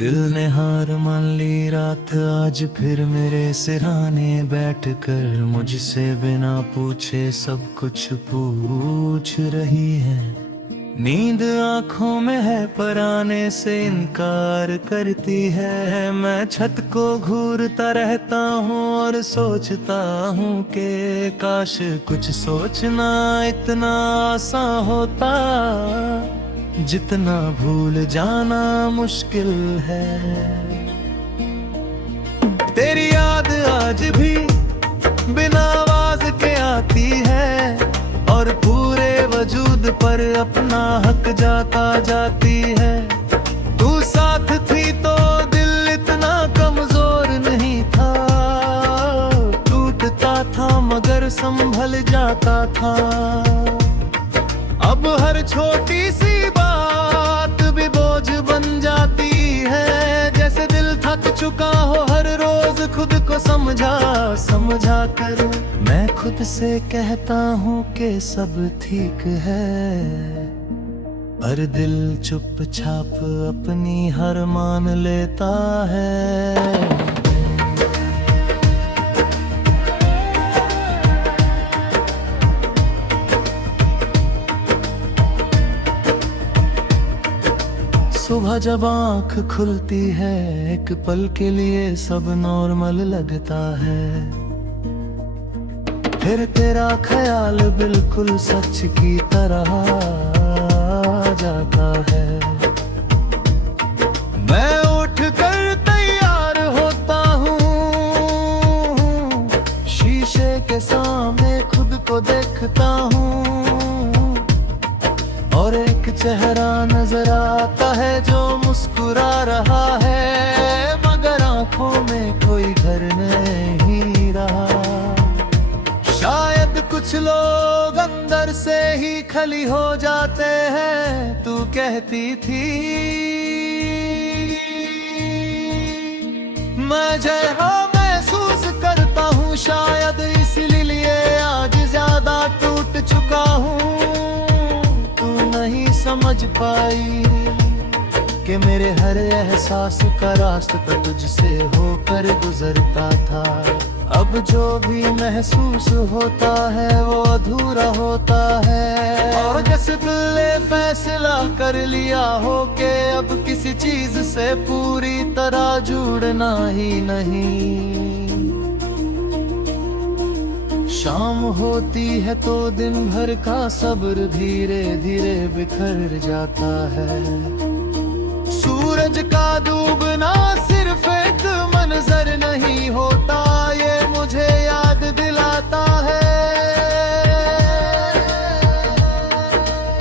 दिल ने हार मान ली रात आज फिर मेरे सिरहाने बैठ कर मुझसे बिना पूछे सब कुछ पूछ रही है। नींद आंखों में है पर आने से इनकार करती है। मैं छत को घूरता रहता हूँ और सोचता हूँ कि काश कुछ सोचना इतना आसान होता जितना भूल जाना मुश्किल है। तेरी याद आज भी बिना आवाज के आती है और पूरे वजूद पर अपना हक जाता जाती है। तू साथ थी तो दिल इतना कमजोर नहीं था, टूटता था मगर संभल जाता था। अब हर छोटी सी बात भी बोझ बन जाती है, जैसे दिल थक चुका हो हर रोज खुद को समझा कर। मैं खुद से कहता हूँ कि सब ठीक है, पर दिल चुपचाप अपनी हार मान लेता है। सुबह जब आँख खुलती है एक पल के लिए सब नॉर्मल लगता है, फिर तेरा ख्याल बिल्कुल सच की तरह आ जाता है। मैं उठ कर तैयार होता हूँ, शीशे के सामने खुद को देखता हूँ और एक चेहरा नजर आता है जो मुस्कुरा रहा है, मगर आंखों में कोई घर नहीं रहा। शायद कुछ लोग अंदर से ही खली हो जाते हैं, तू कहती थी मैं जैसा महसूस करता हूँ, शायद इसलिए आज ज्यादा टूट चुका हूँ। नहीं समझ पाई कि मेरे हर एहसास का रास्ता तुझसे होकर गुजरता था। अब जो भी महसूस होता है वो अधूरा होता है, और जैसे दिल ने फैसला कर लिया हो कि अब किसी चीज से पूरी तरह जुड़ना ही नहीं। शाम होती है तो दिन भर का सब्र धीरे धीरे बिखर जाता है। सूरज का डूबना सिर्फ एक मंजर नहीं होता, ये मुझे याद दिलाता है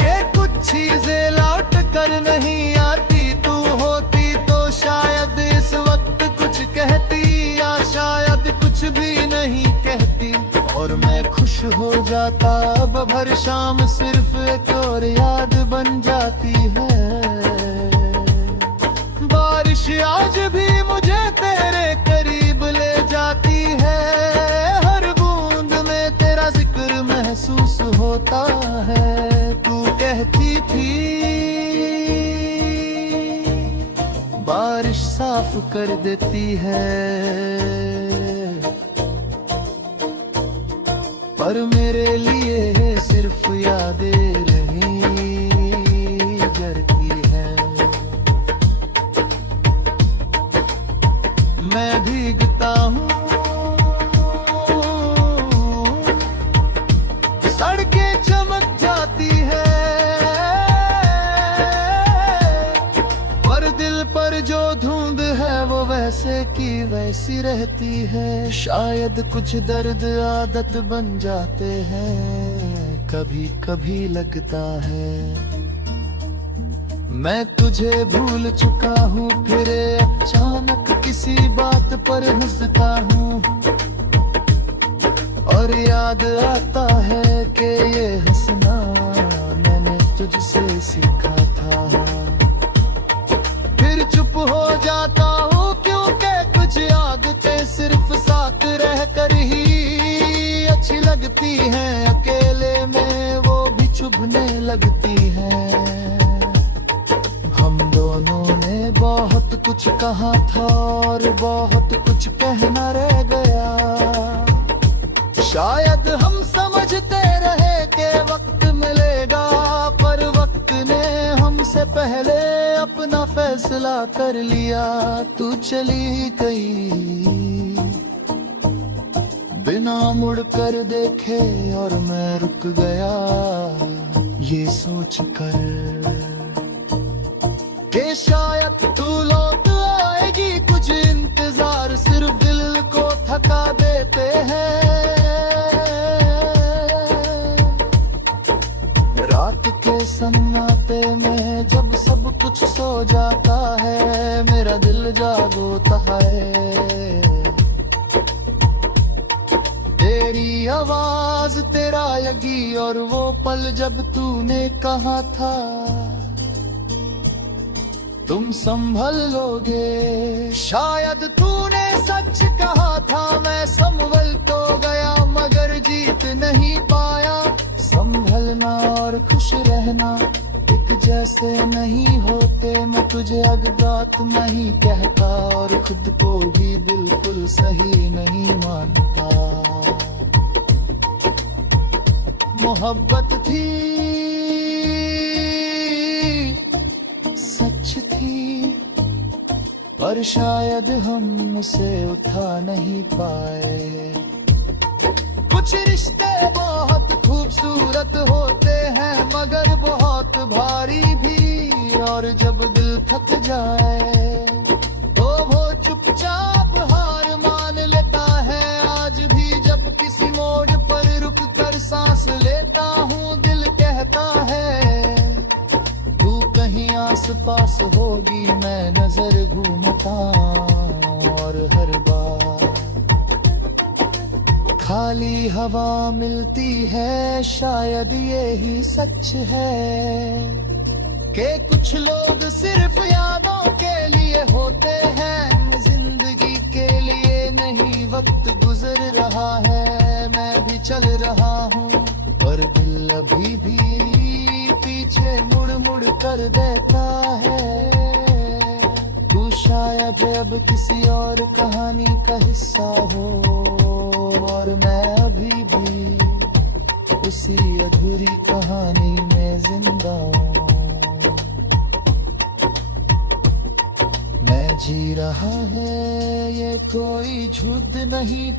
कि कुछ चीजें लौट कर नहीं आती। तू होती तो शायद इस वक्त कुछ कहती, या शायद कुछ भी नहीं कहती और मैं खुश हो जाता। अब हर शाम सिर्फ एक और याद बन जाती है। बारिश आज भी मुझे तेरे करीब ले जाती है, हर बूंद में तेरा जिक्र महसूस होता है। तू कहती थी बारिश साफ कर देती है, पर मेरे लिए सिर्फ यादें नहीं जरती है। मैं भीगता हूँ, सड़कें चमक जाती है, पर दिल पर जो धुंध है वो वैसे की वैसी रहती है। शायद कुछ दर्द आदत बन जाते हैं, कभी कभी लगता है मैं तुझे भूल चुका हूँ, फिर अचानक किसी बात पर हंसता हूँ और याद आता है कि ये हंसना मैंने तुझसे सीखा था। फिर चुप हो जाता हूँ क्योंकि कुछ आदतें सिर्फ साथ रह कर ही अच्छी लगती हैं, अकेले में वो भी चुभने लगती हैं। हम दोनों ने बहुत कुछ कहा था और बहुत कुछ कहना रह गया। शायद हम समझते रहे कि वक्त मिलेगा, पर वक्त ने हमसे पहले अपना फैसला कर लिया। तू चली गई बिना मुड़ कर देखे और मैं रुक गया, ये सोच कर कि शायद तू लौट आएगी। कुछ इंतजार सिर्फ दिल को थका देते हैं। रात के सन्नाटे में जब सब कुछ सो जाता है, मेरा दिल जागता है। तेरी आवाज, तेरा यगी और वो पल जब तूने कहा था तुम संभल लोगे। शायद तूने सच कहा था, मैं संभल तो गया मगर जीत नहीं पाया। संभलना और खुश रहना एक जैसे नहीं होते, मैं तुझे अगदात नहीं कहता और खुद को भी बिल्कुल सही नहीं मानता। मोहब्बत थी, सच थी, पर शायद हम उसे उठा नहीं पाए। कुछ रिश्ते बहुत खूबसूरत होते हैं मगर बहुत भारी भी, और जब दिल थक जाए तो वो चुपचाप हार मान लेता है। आज भी जब किसी मोड़ पर रुक कर सांस लेता हूँ, दिल कहता है तू कहीं आस पास होगी। मैं नजर घूमता और हर बार खाली हवा मिलती है। शायद यही सच है कि कुछ लोग सिर्फ यादों के लिए होते हैं, जिंदगी के लिए नहीं। वक्त गुजर रहा है, मैं भी चल रहा हूँ, पर दिल अभी भी पीछे मुड़ मुड़ कर देता है। तू शायद अब किसी और कहानी का हिस्सा हो, और मैं अभी भी उसी अधूरी कहानी में जिंदा हूँ। मैं जी रहा है, ये कोई झूठ नहीं।